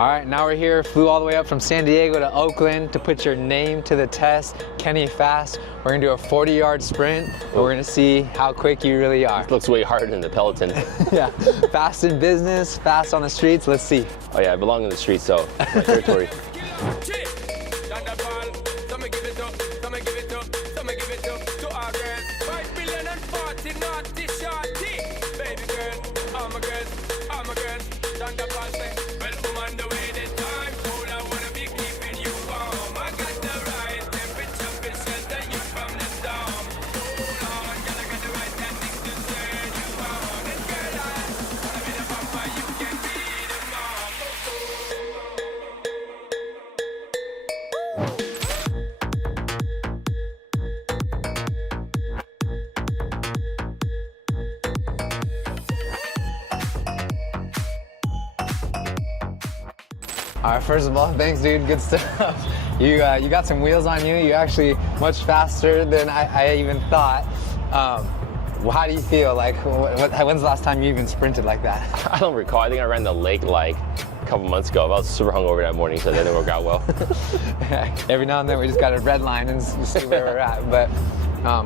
All right, now we're here. Flew all the way up from San Diego to Oakland to put your name to the test. Kenny Fast. We're gonna do a 40-yard sprint, and we're gonna see how quick you really are. This looks way harder than the Peloton. Yeah, fast in business, fast on the streets. Let's see. Oh yeah, I belong in the streets, so it's my territory. All right, first of all, thanks, dude. Good stuff. You got some wheels on you. You're actually much faster than I even thought. Well, how do you feel? Like, when's the last time you even sprinted like that? I don't recall. I think I ran the lake like a couple months ago. I was super hungover that morning, so that didn't work out well. Every now and then we just got to redline and see where we're at. But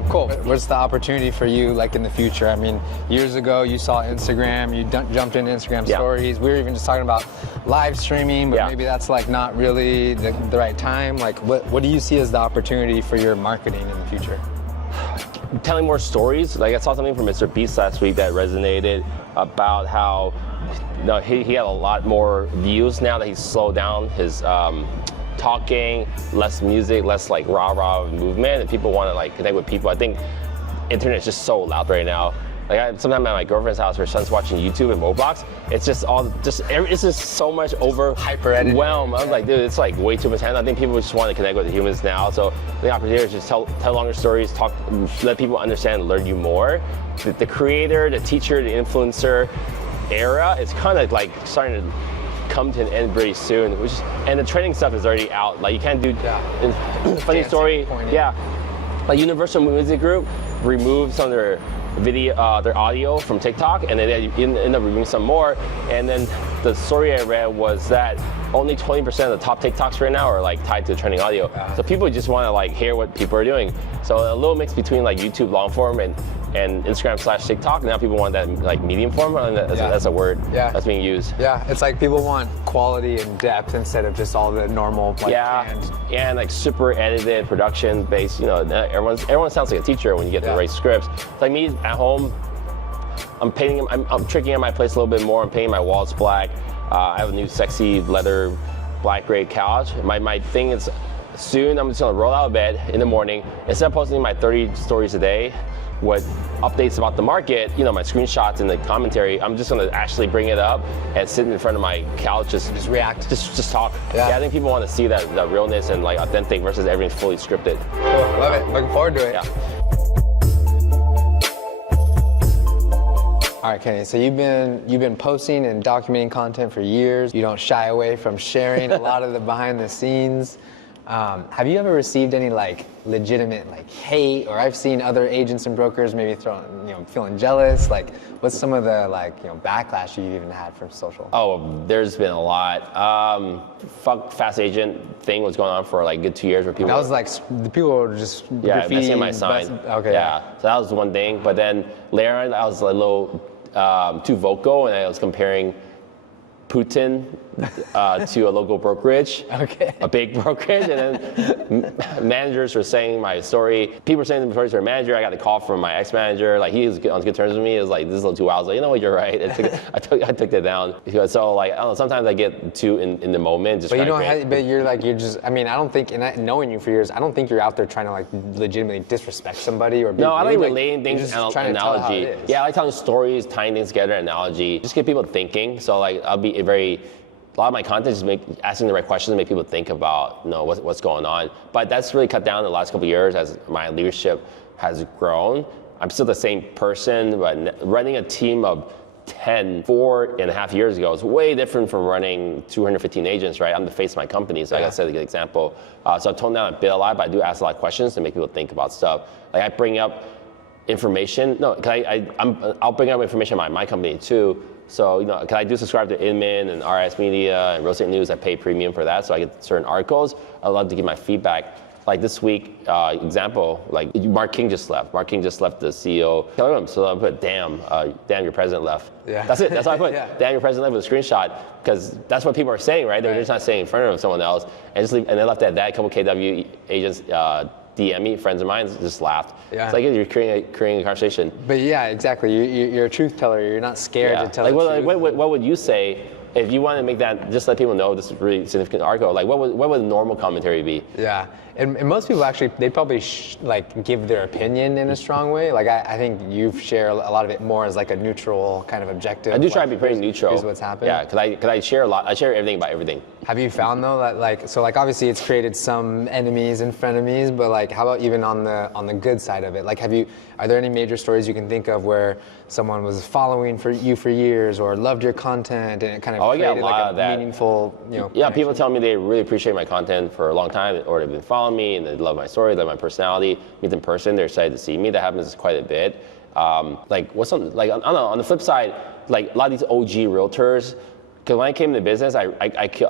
cool. What's the opportunity for you like in the future? I mean, years ago you saw Instagram, you jumped into Instagram stories. We were even just talking about live streaming, but maybe that's like not really the right time. Like, what do you see as the opportunity for your marketing in the future? Telling more stories. Like I saw something from Mr. Beast last week that resonated about how he had a lot more views now that he's slowed down his talking, less music, less like rah-rah movement, and people want to like connect with people. I think internet is just so loud right now. Like sometimes at my girlfriend's house, her son's watching YouTube and Roblox. It's just it's just so much hyper-overwhelmed. I was like, dude, it's like way too much time. I think people just want to connect with the humans now. So the opportunity is just tell longer stories, let people understand and learn you more. The creator, the teacher, the influencer era is kind of like starting to come to an end pretty soon. And the training stuff is already out. Like you can't do funny story. Like Universal Music Group removed some of their video, their audio from TikTok, and then they end up removing some more. And then the story I read was that only 20% of the top TikToks right now are like tied to trending audio. So people just want to like hear what people are doing. So a little mix between like YouTube long form and Instagram/TikTok. Now people want that like medium form, and that's a word that's being used. Yeah, it's like people want quality and depth instead of just all the normal like and like super edited production based. You know, everyone sounds like a teacher when you get the right scripts. It's like me at home. I'm painting. I'm tricking on my place a little bit more. I'm painting my walls black. I have a new sexy leather black gray couch. My thing is soon I'm just gonna roll out of bed in the morning. Instead of posting my 30 stories a day, what updates about the market, you know, my screenshots and the commentary, I'm just gonna actually bring it up and sit in front of my couch, just react, just talk. Yeah, I think people want to see that realness and like authentic versus everything's fully scripted. Cool. Love it. Looking forward to it. Yeah. All right, Kenny, so you've been posting and documenting content for years. You don't shy away from sharing a lot of the behind the scenes. Have you ever received any like legitimate like hate, or I've seen other agents and brokers maybe feeling jealous? Like, what's some of the like backlash you've even had from social? Oh, there's been a lot. Fuck fast agent thing was going on for like a good 2 years where people. That was like the people were just messing my sign. Okay. Yeah, so that was one thing. But then later on, I was a little too vocal, and I was comparing Putin to a local brokerage, a big brokerage, and then managers were saying my story. People were saying the stories to their manager. I got a call from my ex-manager. Like he was on good terms with me. It was like, this is a little too wild. I was like, you know what, you're right. I took that down. So like, I don't know, sometimes I get too in the moment. Just but you're just. I mean, I don't think, knowing you for years, I don't think you're out there trying to like legitimately disrespect somebody or. No, I like relating things, analogy. Yeah, I like telling stories, tying things together, analogy. Just get people thinking. So like, I'll be a lot of my content is asking the right questions to make people think about what's going on. But that's really cut down in the last couple of years as my leadership has grown. I'm still the same person, but running a team of 4.5 years ago is way different from running 215 agents, right? I'm the face of my company, so I gotta set a good example. So I've toned down a bit a lot, but I do ask a lot of questions to make people think about stuff. Like I bring up information. No, I'll bring up information about my company too. So, can I do subscribe to Inman and RS Media and Real Estate News? I pay premium for that, so I get certain articles. I love to give my feedback. Like this week, example, like Mark King just left. Mark King just left the CEO. So I put, damn, your president left. Yeah. That's it. That's all I put. Yeah. Damn, your president left with a screenshot, because that's what people are saying, right? They're just not saying in front of someone else. And they left it at that. A couple KW agents DM me, friends of mine, just laughed. Yeah. It's like you're creating a conversation. But yeah, exactly. You're a truth teller. You're not scared to tell the truth. What What would you say if you want to make that, just let people know this is a really significant article? Like, what would a normal commentary be? Yeah, and most people actually, they probably give their opinion in a strong way. Like I think you share a lot of it more as like a neutral kind of objective. I do try to be pretty neutral. Here's what's happening. Yeah, because I share a lot. I share everything about everything. Have you found though that obviously it's created some enemies and frenemies, but how about even on the good side of it? Like are there any major stories you can think of where someone was following you for years or loved your content and it kind of created a meaningful, Yeah, connection? People tell me they really appreciate my content for a long time, or they've been following me and they love my story, love my personality, meet in person, they're excited to see me. That happens quite a bit. I don't know, on the flip side, a lot of these OG realtors, because when I came into business, I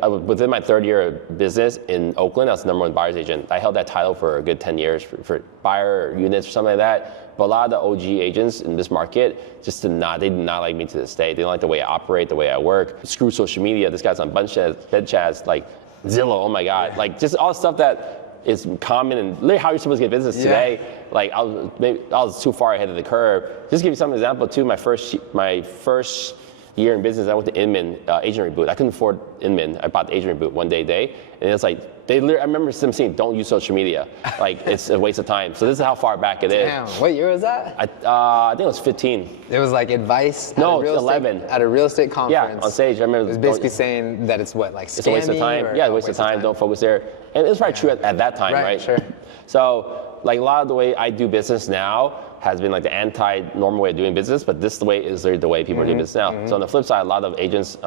was within my third year of business in Oakland, I was the #1 buyer's agent. I held that title for a good 10 years for buyer units or something like that. But a lot of the OG agents in this market they did not like me to this day. They don't like the way I operate, the way I work. Screw social media. This guy's on bed chats, like Zillow. Oh my God, just all the stuff that is common and literally how you're supposed to get business today. I was too far ahead of the curve. Just to give you some example too. My first year in business, I went to Inman agent reboot. I couldn't afford Inman. I bought the agent reboot one day, and it's like I remember them saying, "Don't use social media. It's a waste of time." So this is how far back it is. Damn, what year was that? I think it was 15. It was advice. No, it's 11 at a real estate conference. Yeah, on stage. I remember. It was basically saying that it's scammy. It's a waste of time. Yeah, a waste of time. Don't focus there. And it was probably true at that time, right? Sure. So a lot of the way I do business now has been the anti-normal way of doing business, but this is the way people are doing business now. Mm-hmm. So on the flip side, a lot of agents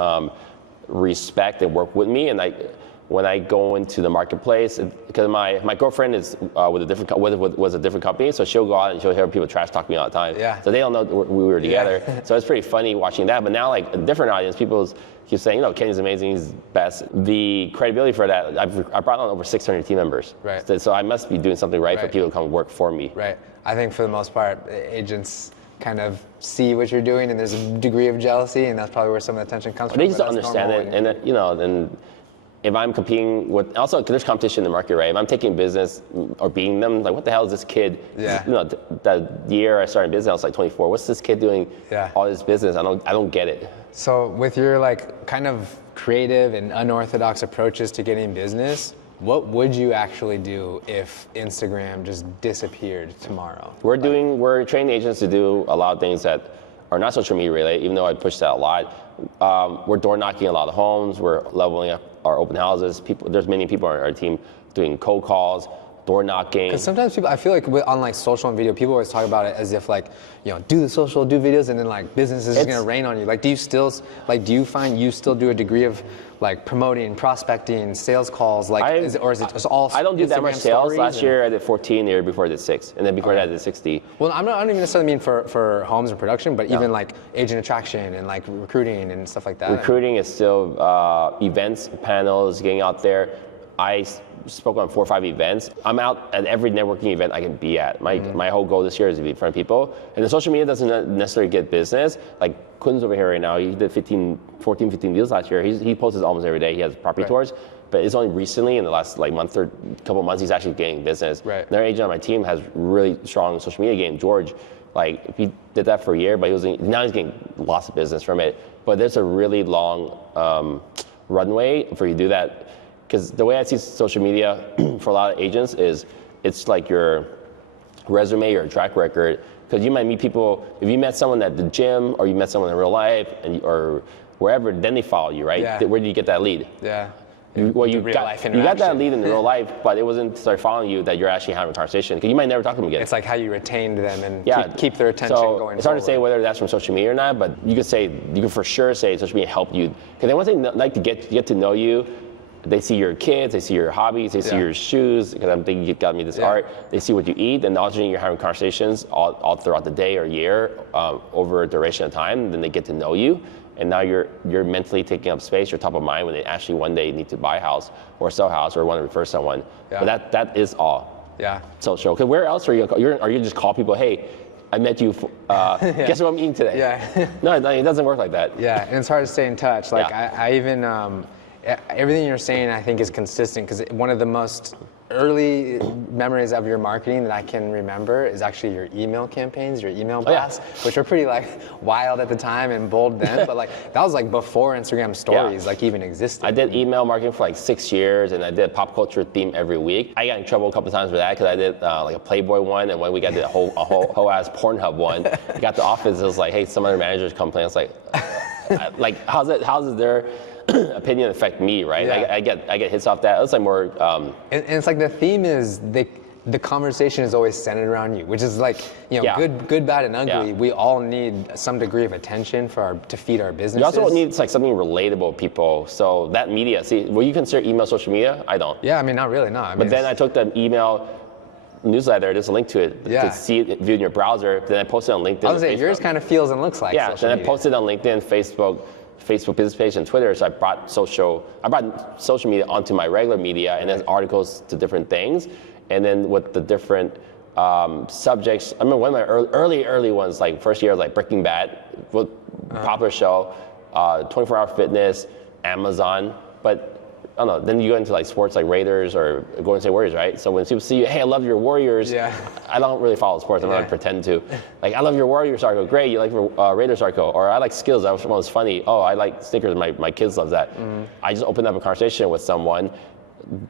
respect and work with me, and when I go into the marketplace, because my girlfriend is was a different company, so she'll go out and she'll hear people trash talk me all the time. Yeah. So they don't know we were together. Yeah. So it's pretty funny watching that. But now a different audience, people keep saying, Kenny's amazing, he's best. The credibility for that, I brought on over 600 team members. Right. So I must be doing something right for people to come work for me. Right. I think for the most part, agents kind of see what you're doing, and there's a degree of jealousy, and that's probably where some of the tension comes from. They just don't understand it, and if I'm competing with, also there's competition in the market, right? If I'm taking business or beating them, what the hell is this kid? Yeah. The year I started business, I was 24. What's this kid doing? Yeah. All this business? I don't get it. So with your kind of creative and unorthodox approaches to getting business, what would you actually do if Instagram just disappeared tomorrow? We're training agents to do a lot of things that are not social media related, even though I push that a lot. We're door knocking a lot of homes. We're leveling up our open houses. There's many people on our team doing cold calls, door knocking. Because sometimes I feel on social and video, people always talk about it as if do the social, do videos, and then business is just gonna rain on you. Do you find you still do a degree of promoting, prospecting, sales calls, is it just all? I don't do that much sales. Last year I did 14. The year before I did 6, and then before that I did 60. Well, I don't even necessarily mean for homes and production, but even agent attraction and recruiting and stuff like that. Recruiting is still events, panels, getting out there. I spoke on 4 or 5 events. I'm out at every networking event I can be at. My whole goal this year is to be in front of people. And the social media doesn't necessarily get business. Kun's over here right now, he did 15 deals last year. He posts almost every day. He has property tours. But it's only recently in the last month or couple months he's actually getting business. Right. Another agent on my team has really strong social media game, George. He did that for a year, but now he's getting lots of business from it. But there's a really long runway for you to do that. Because the way I see social media for a lot of agents is it's like your resume or track record. Because you might meet people, if you met someone at the gym or you met someone in real life or wherever, then they follow you, right? Yeah. Where did you get that lead? Yeah. You got that lead in real life, but it wasn't to start following you that you're actually having a conversation. Because you might never talk to them again. It's how you retained them and keep their attention going forward. It's hard to say whether that's from social media or not, but you can for sure say social media helped you. Because they want to get to know you. they see your kids, they see your hobbies, they see your shoes, because I'm thinking you got me this art. They see what you eat, and alternately you're having conversations all throughout the day or year over a duration of time. Then they get to know you, and now you're mentally taking up space. You're top of mind when they actually one day need to buy a house or sell a house or want to refer someone. Yeah. But that is all. Yeah. Social. Because where else are you? Are you just call people? Hey, I met you. Guess what I'm eating today? Yeah. No, it doesn't work like that. Yeah, and it's hard to stay in touch. Like I even everything you're saying, I think, is consistent, because one of the most early memories of your marketing that I can remember is actually your email campaigns, your email blasts, which were pretty like wild at the time and bold then, but like that was like before Instagram stories like even existed. I did email marketing for like 6 years, and I did pop culture theme every week. I got in trouble a couple times for that, because I did like a Playboy one, and when we got the whole ass Pornhub one, I got the office, it was like, hey, some other managers complain. It's like, how's it their opinion affect me, right? Yeah. I get hits off that. It's like more. And it's like the theme is the conversation is always centered around you, which is like, you know, good, bad, and ugly. Yeah. We all need some degree of attention to feed our businesses. You also need like something relatable, people. So that media. See, will you consider email social media? I don't. Yeah, I mean, not really, no. I mean, but then I took the email newsletter, there's a link to it to see it viewed in your browser. Then I posted it on LinkedIn. I was saying yours kind of feels and looks like social media. I posted on LinkedIn, Facebook business page, and Twitter. So I brought social media onto my regular media, and then articles to different things, and then with the different subjects. I remember one of my early ones, like first year, like Breaking Bad, popular show, 24-hour fitness, Amazon, but I don't know, then you go into like sports like Raiders or Golden State Warriors, right? So when people see you, hey, I love your Warriors, I don't really follow sports, I'm not gonna pretend to. Like, I love your Warriors article, great, you like your Raiders article, or I like skills, that was funny, oh, I like Snickers, my kids love that. I just opened up a conversation with someone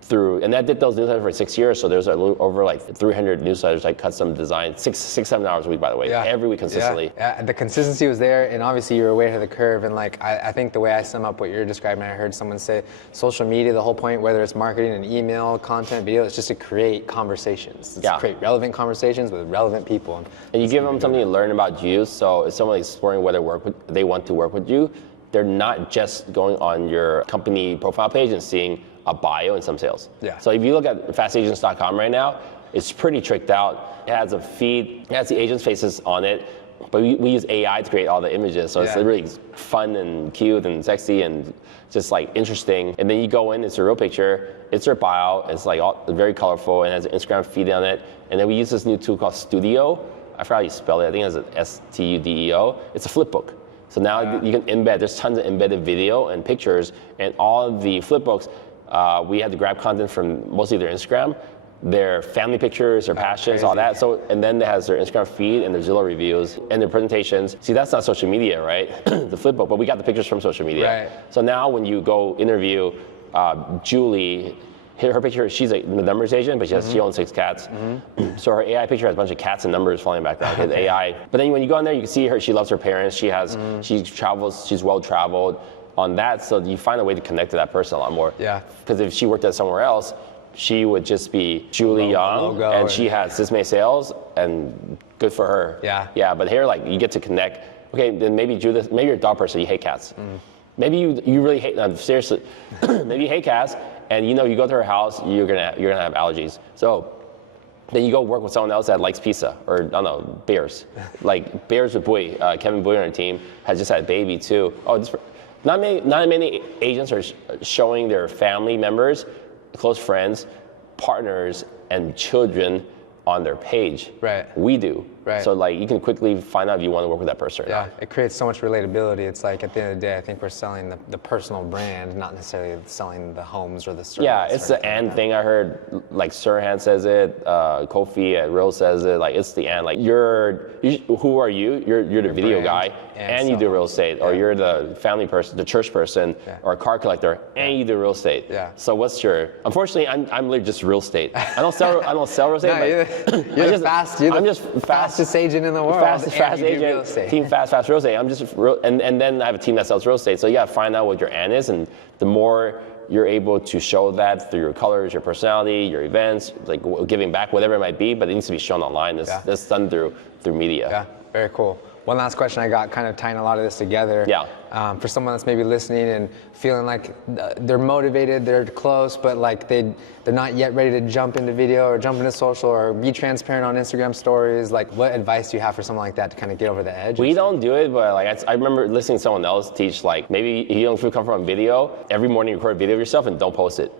and I did those newsletters for 6 years, so there's over like 300 newsletters, like custom design, 7 hours a week, by the way, every week consistently. Yeah, the consistency was there, and obviously you were way ahead of the curve, and like, I think the way I sum up what you're describing, I heard someone say, social media, the whole point, whether it's marketing and email, content, video, it's just to create conversations. It's to create relevant conversations with relevant people. And you give them something to learn about you, so if someone is exploring whether they want to work with you, they're not just going on your company profile page and seeing a bio and some sales. Yeah. So if you look at fastagents.com right now, it's pretty tricked out. It has a feed, it has the agents' faces on it, but we use AI to create all the images. So it's really fun and cute and sexy and just like interesting. And then you go in, it's a real picture, it's their bio, it's like very colorful, and has an Instagram feed on it. And then we use this new tool called Studio. I forgot how you spell it, I think it's STUDEO. It's a flip book. So now you can embed, there's tons of embedded video and pictures, and all of the flip books, we had to grab content from mostly their Instagram, their family pictures, their passions, all that. So, and then it has their Instagram feed and their Zillow reviews and their presentations. See, that's not social media, right? The flip book, but we got the pictures from social media. Right. So now when you go interview Julie, her picture, she's a numbers agent, but she owns 6 cats. So her AI picture has a bunch of cats and numbers falling back down. It's AI. But then when you go on there, you can see her, she loves her parents. She travels, she's well traveled on that. So you find a way to connect to that person a lot more. Yeah. Because if she worked at somewhere else, she would just be Julie Young, and she has this many sales, and good for her. Yeah. Yeah, but here, like, you get to connect. Okay, then maybe Judith, maybe you're a dog person, you hate cats. Maybe you really hate, seriously, maybe you hate cats, and you know you go to her house, you're gonna have allergies. So then you go work with someone else that likes pizza, or I don't know, bears. Like Bears with Bowie, Kevin Bowie on our team has just had a baby too. Not many agents are showing their family members, close friends, partners, and children on their page. Right. We do. Right. So like you can quickly find out if you want to work with that person or not. It creates so much relatability. It's like at the end of the day, I think we're selling the personal brand, not necessarily selling the homes or the service. Yeah, it's the and thing I heard, like Sirhan says it, Kofi at Real says it, like it's the and. Like who are you? You're the video guy and you do real estate, or you're the family person, the church person, or a car collector, and you do real estate. Yeah. So what's your, unfortunately I'm literally just real estate. I don't sell real estate, but you're just fastest agent in the world. Fast agent, team fast real estate. I'm just real, and then I have a team that sells real estate. So you gotta find out what your and is, and the more you're able to show that through your colors, your personality, your events, like giving back, whatever it might be, but it needs to be shown online. That's done through media. Yeah, very cool. One last question I got, kind of tying a lot of this together. Yeah. For someone that's maybe listening and feeling like they're motivated, they're close, but like they're not yet ready to jump into video or jump into social or be transparent on Instagram stories, like what advice do you have for someone like that to kind of get over the edge? We don't do it, but like I remember listening to someone else teach, like maybe you don't feel comfortable on video, every morning record a video of yourself and don't post it.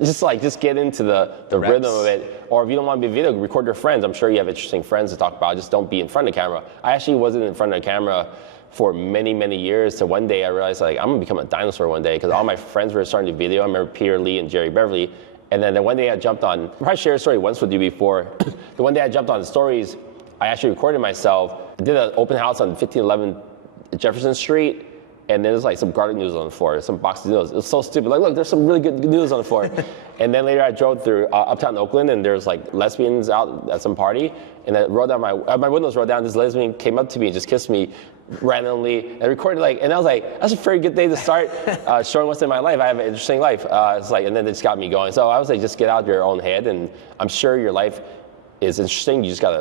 Just get into the rhythm of it. Or if you don't want to be video, record your friends. I'm sure you have interesting friends to talk about. Just don't be in front of the camera. I actually wasn't in front of the camera for many, many years. So one day I realized like I'm gonna become a dinosaur one day because all my friends were starting to video. I remember Peter Lee and Jerry Beverly. And then one day I jumped on, I probably shared a story once with you before. The one day I jumped on the stories, I actually recorded myself. I did an open house on 1511 Jefferson Street. And then there's like some garlic noodles on the floor, some box of noodles. It was so stupid. Like, look, there's some really good noodles on the floor. And then later I drove through uptown Oakland, and there's like lesbians out at some party. And I rolled down my windows rolled down. This lesbian came up to me and just kissed me randomly. And I recorded and I was like, that's a very good day to start showing what's in my life. I have an interesting life. It's like, and then it just got me going. So I was like, just get out of your own head, and I'm sure your life is interesting. You just gotta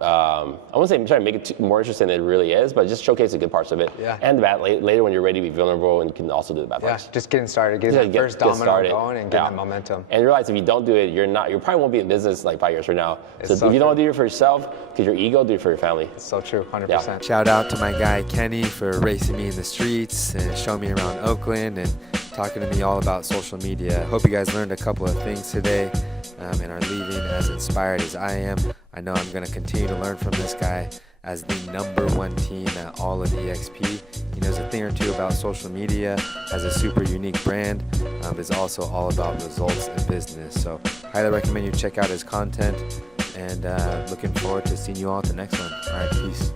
I wouldn't say try to make it more interesting than it really is, but just showcase the good parts of it. Yeah. And the bad later when you're ready to be vulnerable, and you can also do the bad parts. Yeah, just getting started, getting that first domino going and getting that momentum. And realize if you don't do it, you probably won't be in business like 5 years from now. So if you don't want to do it for yourself, because your ego, do it for your family. It's so true, 100%. Yeah. Shout out to my guy Kenny for racing me in the streets and showing me around Oakland and talking to me all about social media. Hope you guys learned a couple of things today and are leaving as inspired as I am. I know I'm going to continue to learn from this guy as the #1 team at all of EXP. He knows a thing or two about social media, has a super unique brand, but is also all about results and business. So highly recommend you check out his content, and looking forward to seeing you all at the next one. All right, peace.